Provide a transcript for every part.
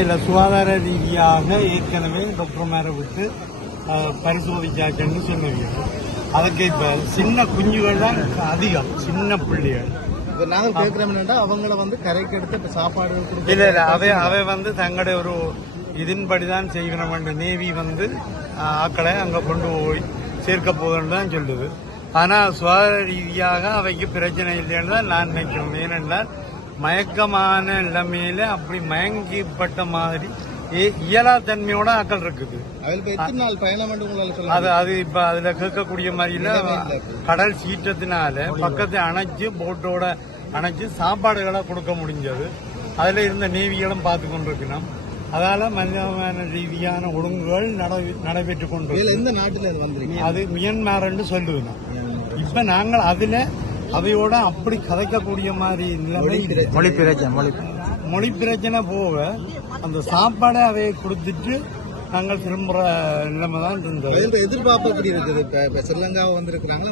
சுகாதார ரீதியாக ஏற்கனவே டாக்டர்மாரை விட்டு பரிசோதிச்சாச்சுன்னு சொன்னீங்க. அதுக்கு இப்ப சின்ன குஞ்சுகள் தான் அதிகம், சின்ன பிள்ளைகள். நாங்கள் கேட்கிறோம்னா அவங்கள கரைக்கு எடுத்து சாப்பாடு இல்ல அவை தங்களுடைய ஒரு இதன்படிதான் செய்யணும். நேவி ஆக்களை அங்க கொண்டு போய் சேர்க்க போதுன்னு தான் சொல்லுது. ஆனா சுகாதார ரீதியாக அவைக்கு பிரச்சனை இல்லைன்னு தான் நான் நினைக்கிறேன். ஏனென்றால் மயக்கமான நிலைமையில அப்படி மயங்கிப்பட்ட மாதிரி இயலா தன்மையோட ஆக்கள் இருக்குது. அது இப்ப அதுல கேட்கக்கூடிய மாதிரில கடல் சீற்றத்தினால பக்கத்தை அணைச்சு போட்டோட அணைச்சு சாப்பாடுகளை கொடுக்க முடிஞ்சது. அதுல இருந்த நேவிகளும் பார்த்து கொண்டிருக்கணும். அதால மனிதமான ரீதியான ஒழுங்குகள் நடைபெற்றுக் கொண்டிருக்கிறது. அது மியன்மார் என்று சொல்லுவேன். இப்ப நாங்கள் அதுல அவையோட அப்படி கதைக்கக்கூடிய மாதிரி மொழி பிரச்சனை போக அந்த சாப்பாடை அவையை கொடுத்துட்டு நாங்கள் திரும்புற நிலைமை தான் இருந்தது. எதிர்பார்ப்பு எப்படி இருக்குது? இப்ப ஸ்ரீலங்காவை வந்திருக்கிறாங்க,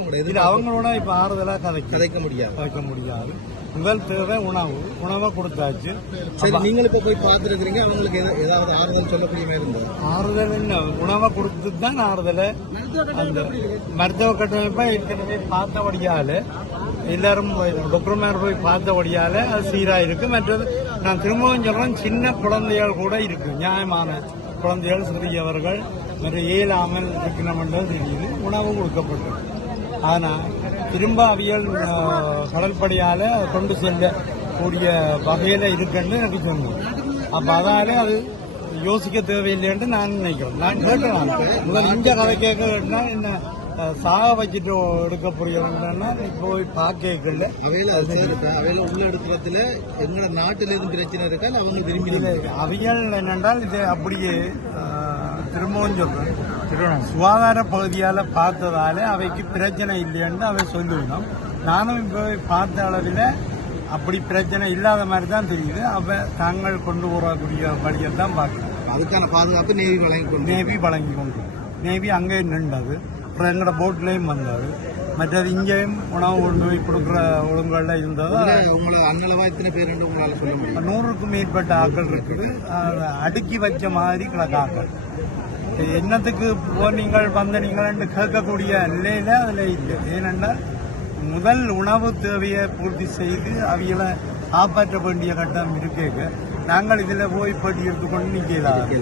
அவங்களோட இப்ப ஆறுதலா கதைக்க முடியாது. முதல் தேவை உணவை கொடுத்தாச்சு. சரி, நீங்கள் இப்ப போய் பார்த்துருக்கீங்க, அவங்களுக்கு ஏதாவது ஆறுதல் சொல்லக்கூடிய மாதிரி இருந்தது? ஆறுதல் என்ன, உணவை கொடுத்து தான் ஆறுதலை. அந்த மருத்துவ கட்டமைப்பை ஏற்கனவே பார்த்தபடியால எல்லாரும் டாக்டர்மார் போய் பார்த்தபடியால அது சீரா இருக்கு. மற்றது நான் திரும்பவும் சொல்றேன், சின்ன குழந்தைகள் கூட இருக்கு, நியாயமான குழந்தைகள், சிறியவர்கள் இயலாமல் இருக்கணும்ன்றது தெரியுது. உணவு கொடுக்கப்பட்டது. ஆனா திரும்ப அவியல் கடற்படையால கொண்டு செல்லக்கூடிய வகையில இருக்குன்னு எனக்கு சொன்னேன். அப்ப அதனால அது யோசிக்க தேவையில்லைன்னு நான் நினைக்கிறேன். நான் கேட்டேன், முதல் இந்த கதை கேட்கனா என்ன சாக வச்சுட்டு எடுக்க புரியலன்னா இப்போ போய் பார்க்கல. உள்ள எடுக்கிறதுல எங்க நாட்டில எதுவும் பிரச்சனை இருக்கா? அவங்க விரும்பி அவியல் என்னென்றால் இது அப்படியே திரும்பவும் சொல்றேன், சுகாதார பகுதியால பார்த்ததால அவைக்கு பிரச்சனை இல்லைன்னு அவை சொல்லுவேன். நானும் இப்போ பார்த்த அளவில் அப்படி பிரச்சனை இல்லாத மாதிரி தான் தெரியுது. அவ தாங்கள் கொண்டு வரக்கூடிய வழியை தான் பார்க்கணும். அதுக்கான பாதுகாப்பு நேவி வழங்கி கொண்டு நேவி அங்கே நின்றது. அப்புறம் எங்களோட போட்லயும் வந்தாரு. மற்றது இங்கேயும் உணவு கொண்டு போய் கொடுக்குற ஒழுங்குகள்ல இருந்தது. 100க்கும் மேற்பட்ட ஆக்கள் இருக்குது. அடுக்கி வச்ச மாதிரி கிடக்காக்கள். என்னத்துக்கு நீங்கள் நீங்கள் கேட்கக்கூடிய நிலையில அதுல இல்லை. ஏனென்றால் முதல் உணவு தேவையை பூர்த்தி செய்து அவைகளை காப்பாற்ற வேண்டிய கட்டம் இருக்கேங்க. நாங்கள் இதுல போய் போட்டி எடுத்துக்கொண்டு நிக்கலாம்.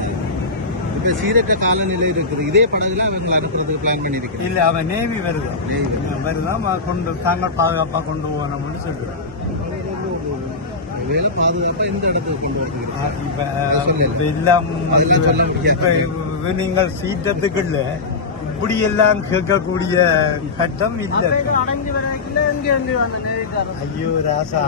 இப்ப சீரற்ற காலநிலை இருக்குது. இதே படகுல அவங்க அனுப்புறதுக்கு பிளான் பண்ணிருக்கேன். இல்ல, அவன் நேவி வருதான் கொண்டு தாங்கள் பாதுகாப்பா கொண்டு போகணும்னு சொல்றேன். வேலை பாதுகாப்பா இந்த இடத்துக்கு கொண்டு வரணும். இப்ப நீங்கள் சீற்றத்துக்குள்ள இப்படி எல்லாம் கேட்கக்கூடிய கட்டம் இல்லை. ஐயோ ராசா,